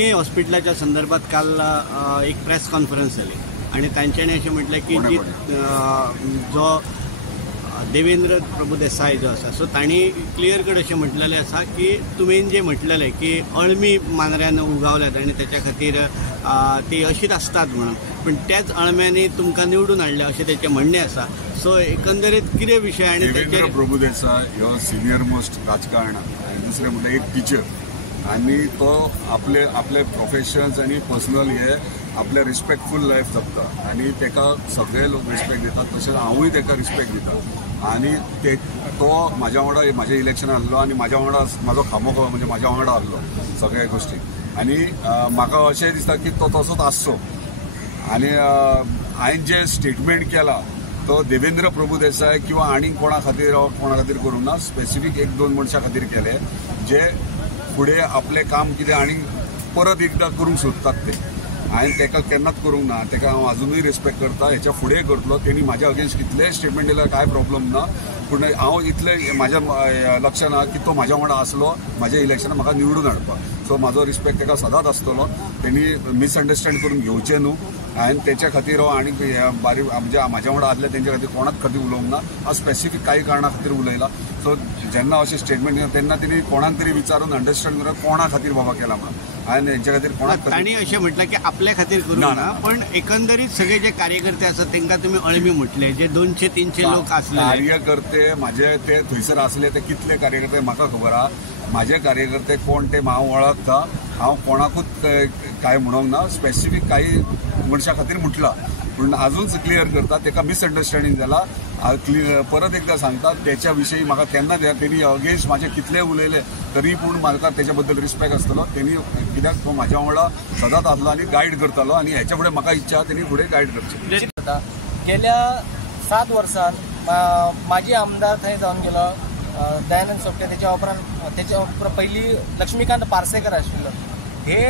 अळमी हॉस्पिटलाच्या संदर्भात काल एक प्रेस कॉन्फरन्स जाली आणि तांच्यांनी अशें म्हटलें की जो देवेंद्र प्रभुदेसाय जो आसा सो तांणी क्लियर कट अशें म्हटलेलें आसा की तुवें जे म्हटलेलें की अळमी मांद्र्यान उगावल्यात आनी त्याच्या खातीर ती अशीच आसतात म्हणून, पण त्याच अळम्यांनी तुमकां निवडून हाडल्या अशें तेचें म्हणणें आसा. सो एकंदरीत कितें विशय आनी देवेंद्र प्रभुदेसाय ह्यो सिनियर मोस्ट राजकारणात आनी दुसरें म्हणल्यार एक टिचर आनी तो आपले प्रोफेशन्स आनी पर्सनल हे आपले रिस्पेक्टफूल लायफ जगता आनी तेका सगळे लोक रिस्पेक्ट दितात, तशेंच हांवूय तेका रिस्पेक्ट दिता आनी तो म्हाज्या वांगडा म्हाज्या इलेक्शनान आहलो आनी म्हाज्या वांगडा म्हाजो खामो म्हणजे म्हाज्या वांगडा आहलो सगळ्या गोश्टी आनी म्हाका अशें दिसता की तो तसोच आसचो. आनी हांवें जे स्टेटमेंट केला तो देवेंद्र प्रभुदेसाय किंवा आनी कोणा खातीर करूंक ना, स्पेसिफीक एक दोन मनशां खातीर केले जे फुडें आपलें काम कितें आनी परत एकदां करूंक सोदतात ते. हांवें तेका केन्नाच करूंक ना, तेका हांव अजुनूय रिस्पेक्ट करता, हेच्या फुडें करतलो. तेणी म्हाज्या अगेन्स्ट कितलेंय स्टेटमेंट दिल्यार कांय प्रॉब्लम ना, पूण हांव इतलें म्हाज्या लक्षांत आहा की तो म्हाज्या वांगडा आसलो म्हाज्या इलेक्शनाक म्हाका निवडून हाडपाक. सो म्हाजो रिस्पेक्ट तेका सदांच आसतलो. तेणी मिसअंडरस्टँड करून घेवचें न्हू. हांवें तेच्या खातीर आनी बारीक म्हणजे म्हाज्या वांगडा आसले तेंच्या खातीर कोणाच खातीर उलोवंक ना. हांव स्पेसिफीक कांय कारणां खातीर उलयला. सो जेन्ना अशें स्टेटमेंट दिता तेन्ना तेणी कोणाक तरी विचारून अंडरस्टँड करून कोणा खातीर बाबा केला म्हणून. हांवें हेंच्या खातीर कोणाक तांणी अशें म्हटलें की आपल्या खातीर करूंक ना, पण एकंदरीत सगळे जे कार्यकर्ते आसात तांकां तुमी अळमी म्हटले, जे 200-300 लोक आसले कार्यकर्ते म्हाजे ते थंयसर आसले ते कितले कार्यकर्ते म्हाका खबर आहा. म्हाजे कार्यकर्ते कोण ते हांव वळखता. हांव कोणाकूच कांय म्हणूंक ना, स्पेसिफीक काही मनशा खातीर म्हटलां, पूण अजून क्लियर करता तेका मिसअंडरस्टँडींग जाला. परत एकदा सांगता त्याच्या विशयी म्हाका केन्ना तेणी अगेन्स्ट म्हाजे कितले उलयले तरी पूण म्हाका तेच्या बद्दल रिस्पेक्ट आसतलो. तेणी कित्याक तो म्हाज्या वांगडा सदांच आसलो आनी गायड करतालो आनी हेच्या फुडें म्हाका इच्छा तेणी फुडें गायड करचें. गेल्या 7 वर्सांत माजी आमदार थंय जावन गेलो दयानंद सोपटे, तेच्या उपरांत पयलीं लक्ष्मीकांत पार्सेकर आशिल्लो. हे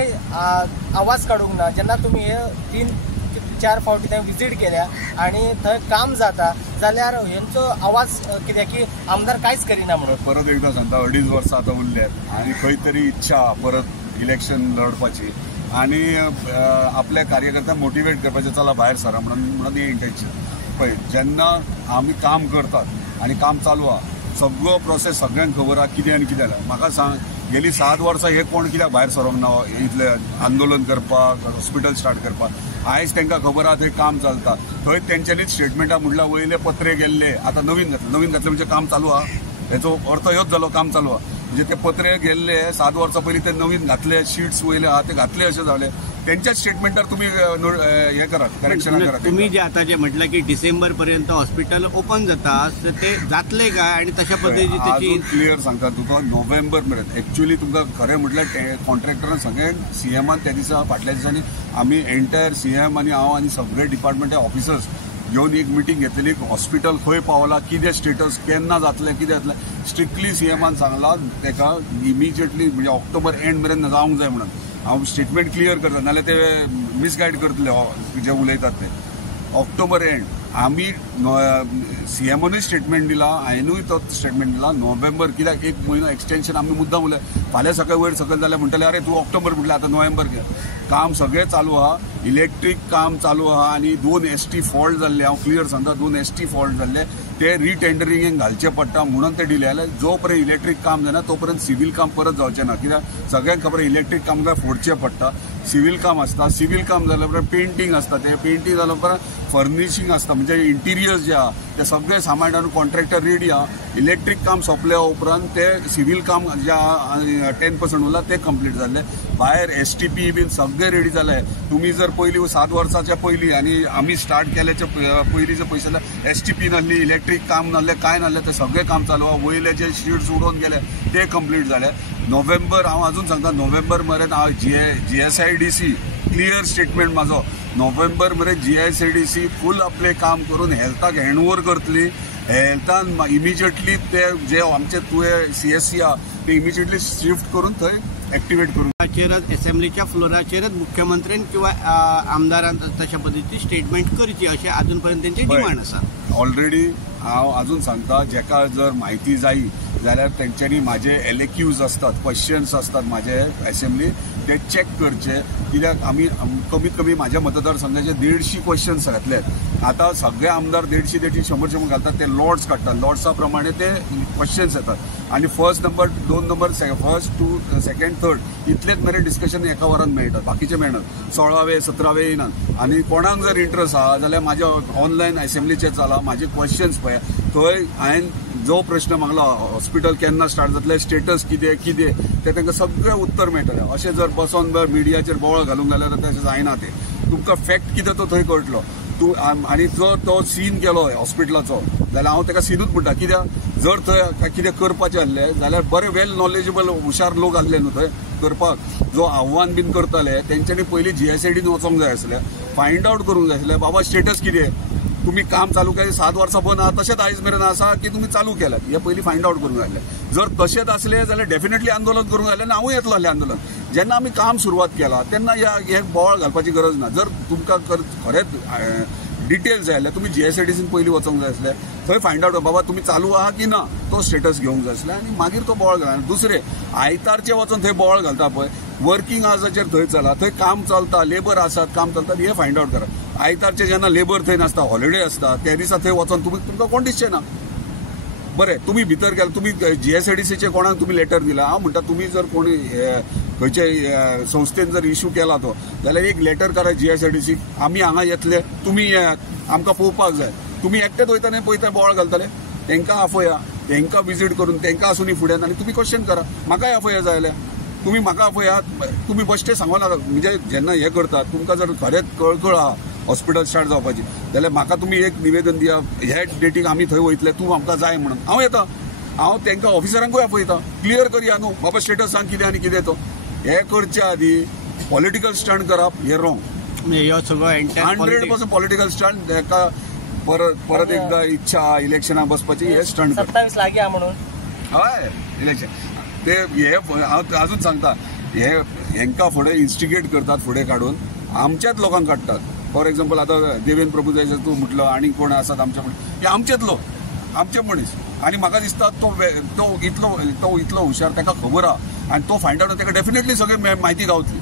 आवाज काडूंक ना. जेन्ना तुमी हे 3-4 फावटी थंय विजीट केल्या आनी थंय काम जाता जाल्यार हेंचो आवाज कित्याक की आमदार कांयच करिना म्हणून. परत एकदा सांगता 2.5 वर्सां आतां उरल्यात आनी खंय तरी इच्छा परत इलेक्शन लढपाची आनी आपल्या कार्यकर्त्यांक मोटिवेट करपाचें, चला भायर सरा म्हणून ही इंटेन्शन. पळय जेन्ना आमी काम करतात आनी काम चालू आहा, सगळो प्रोसेस सगळ्यांक खबर आहा कितें आनी कितें जालें. म्हाका सांग गेली 7 वर्सां हे कोण कित्याक भायर सरोंक ना इतलें आंदोलन करपाक, हॉस्पिटल स्टार्ट करपाक. आयज तांकां खबर आहा थंय काम चलता. थंय तेंच्यांनीच स्टेटमेंटां म्हणल्यार वयले पत्रे गेल्ले, आतां नवीन घातले म्हणजे काम चालू आहा. हेचो अर्थ ह्योच जालो काम चालू आहा. म्हणजे ते पत्रे गेल्ले 7 वर्सां पयलीं ते नवीन घातले, शीट्स वयले आहा ते घातले अशें जालें. त्यांच्याच स्टेटमेंटार तुम्ही हे करात, करेक्शनां करात. तुम्ही जे आता जे म्हटलं की डिसेंबर पर्यंत हॉस्पिटल ओपन जाता, ते जातले काय आणि तशा पद्धतीची त्याची क्लियर सांगता तुका नोव्हेंबर पर्यंत. एक्चुअली तुमकां खरें म्हटल्यार कॉन्ट्रॅक्टरान सगळ्यांक सीएमान त्या दिसा फाटल्या दिसांनी आमी एंटायर सीएम आनी हांव आनी सगळे डिपार्टमेंट ऑफिसर्स घेवन एक मिटींग घेतली. हॉस्पिटल खंय पावला, कितें स्टेटस, केन्ना जातलें, कितें जातलें. स्ट्रिक्टली सीएमान सांगलां तेका इमिजिएटली म्हणजे ऑक्टोबर एंड मेरेन जावंक जाय म्हणून. हांव स्टेटमेंट क्लियर करता, नाल्यार ते मिसगायड करतले जे उलयतात ते. ऑक्टोबर एंड आमी सीएमानूय स्टेटमेंट दिला, हांवेनूय तो स्टेटमेंट दिला. नोव्हेंबर कित्याक 1 म्हयनो एक्सटेंशन आमी मुद्दाम उलय. फाल्यां सकाळीं वयर सकयल जाल्यार म्हणटले अरे तूं ऑक्टोबर म्हटलें आतां नोव्हेंबर घे. काम सगळें चालू आहा, इलेक्ट्रीक काम चालू आहा आनी 2 ST फॉल्ट जाल्ले. हांव क्लियर सांगता 2 ST फॉल्ट जाल्ले ते रिटेंडरिंगेक घालचे पडटा म्हणून ते डिले जाले. जो पर्यंत इलेक्ट्रीक काम जायना तो पर्यंत सिव्हील काम परत जावचें ना. कित्याक सगळ्यांक खबर इलेक्ट्रीक काम काय फोडचें पडटा. सिव्हील काम आसता, सिव्हील काम जाल्या उपरांत पेंटींग आसता, ते पेंटींग जाल्या उपरांत फर्निशींग आसता म्हणजे इंटिरियर्स जे आहा ते सगळे सामान हाडून कॉन्ट्रॅक्टर रेडी आहा. इलेक्ट्रीक काम सोंपल्या उपरांत ते सिव्हील काम जे आहा 10% उरला ते कंप्लीट जाल्ले. भायर STP बीन सगळे रेडी जाले. तुम्ही जर पयलीं 7 वर्साच्या पयलीं आनी आमी स्टार्ट केल्याच्या पयलींचे पयशे जाल्यार STP नासली, इलेक्ट्रीक काम नासलें, कांय नासलें. ते सगळे काम चालू आहा. वयले जे शीट्स उडोवन गेले ते कंप्लीट जाले. नोव्हेंबर हांव अजून सांगता नोव्हेंबर मेरेन हांव GSIDC क्लियर स्टेटमेंट म्हाजो नोव्हेंबर मेरेन GSIDC फूल आपलें काम करून हेल्थाक हँडओव्हर करतली. हेल्थान इमिजिएटली ते जे आमचे तुवें CSC आहा ते इमिजिएटली शिफ्ट करून थंय एक्टिवेट करून असेंब्लीच्या फ्लोराचेरच मुख्यमंत्र्यान किंवा आमदारान तशा पद्धतीची स्टेटमेंट करची अशें अजून पर्यंत त्यांची डिमांड आसा. ऑलरेडी हांव अजून सांगता जेका जर म्हायती जायी जाल्यार तेंच्यांनी माझे एलएक्यूज असतात, क्वेश्चन्स असतात माझे असेंब्ली, ते चेक करचे. कित्याक आमी कमीत कमी माझ्या मतदारसंघाचे 150 क्वेश्चन्स घातल्यात. आता सगळे आमदार 150 100 घालतात, ते लॉर्ड्स काडटात, लॉर्ड्सा प्रमाणे ते क्वेश्चन्स येतात आणि first number 2 number first 2 second 3rd इतलेच मेरे डिस्कशन एका वरान मेळटात, बाकीचे मेळनात. 16वे 17वे येनात. आणि कोणाक जर इंट्रस्ट आहा जाल्यार म्हाज्या ऑनलायन असेंब्लीचेर चला, म्हाजे क्वेश्चन्स पळया. थंय हांवें जो प्रश्न मागलो हॉस्पिटल केन्ना स्टार्ट जातलें, स्टेटस कितें ते तांकां सगळें उत्तर मेळटलें. अशें जर बसोन मिडियाचेर बोवाळ घालूंक जाल्यार तशें जायना. ते तुमकां फॅक्ट कितें तो थंय कळटलो. आनी जर तो सीन केलो हॉस्पिटलाचो जाल्यार हांव ताका सीनूच म्हणटा. कित्याक जर थंय कितें करपाचें आसलें जाल्यार बरे वेल नॉलेजेबल हुशार लोक आसले न्हू थंय करपाक, जो आव्हान बीन करताले तेंच्यांनी पयलीं GSIDन वचोंक जाय आसलें, फायंड आउट करूंक जाय आसलें. बाबा स्टेटस कितें, तुम्ही काम चालू केलें 7 वर्सां बंद आहा तशेंच आयज मेरेन आसा की तुम्ही चालू केल्यात, हे पयलीं फायंड आउट करूंक जाय आसलें. जर तशेंच आसलें जाल्यार डेफिनेटली आंदोलन करूंक जाय आसलें, हांवूय येतलो आसलें आंदोलन. जेन्ना आमी काम सुरवात केला तेन्ना हे बोवाळ घालपाची गरज ना. जर तुमकां खरेंच डिटेल्स जाय जाल्यार तुम्ही GSIDCन पयलीं वचोंक जाय आसलें, थंय फायंड आउट बाबा तुम्ही चालू आहा की ना तो स्टेटस घेवंक जाय आसलें, आनी मागीर तो बोवाळ घालना. दुसरें आयतारचे वचोन थंय बोवाळ घालता पळय, वर्किंग आवर्साचेर थंय चला, थंय काम चलता, लेबर आसात, काम चलतात, हे फायंड आउट करा. आयतारचे जेन्ना लेबर थंय नासता, हॉलिडे आसता, त्या दिसा थंय वचोन तुमकां कोण दिसचें ना. बरें, तुम्ही भितर गेला, तुम्ही GSIDCचे कोणाक तुम्ही लेटर दिला, हांव म्हणटा तुम्ही जर कोणी खंयचे संस्थेन जर इश्यू केला तो जाल्यार एक लेटर करा GSIDC, आमी हांगा येतले, तुमी येयात, आमकां पळोवपाक जाय. तुमी एकटेच वयता न्ही पळयता बोवाळ घालतले, तांकां आफया, तांकां विजीट करून तांकां आसूनी फुड्यान आनी तुमी क्वेश्चन करा. म्हाकाय आफया जाय जाल्यार तुम्ही म्हाका आफयात, तुम्ही बेश्टे सांगोना. म्हणजे जेन्ना हे करतात तुमकां जर खरेंच कळकळ आहा हॉस्पिटल स्टार्ट जावपाची जाल्यार म्हाका तुमी एक निवेदन दिया, हे डेटीक आमी थंय वयतले, तूं आमकां जाय म्हणून. हांव येता, हांव तांकां ऑफिसरांकूय आपयता, क्लियर करया न्हू बाबा स्टेटस सांग कितें आनी कितें तो. हे करचे आदी पॉलिटिकल स्टंट करप हे रॉंग. ह्यो सगळो 100% पॉलिटिकल स्टंट. ताका परत एकदा इच्छा इलेक्शनाक बसपाची, हे स्टंट 27 लागी आहा म्हणून. हय इलेक्शन ते हे हांव अजून सांगता, हे हेंकां फुडें इन्स्टिगेट करतात, फुडें काडून आमच्याच लोकांक काडटात. फॉर एक्झाम्पल आतां देवेंद्र प्रभुदेसाय तूं म्हटलो आनी कोण आसात आमच्या फुडें, हे आमचेच लोक, आमचे मनीस. आनी म्हाका दिसता तो इतलो हुशार, ताका खबर आहा आनी तो फायंड आउट, ताका डेफिनेटली सगळी म्हायती गावतली.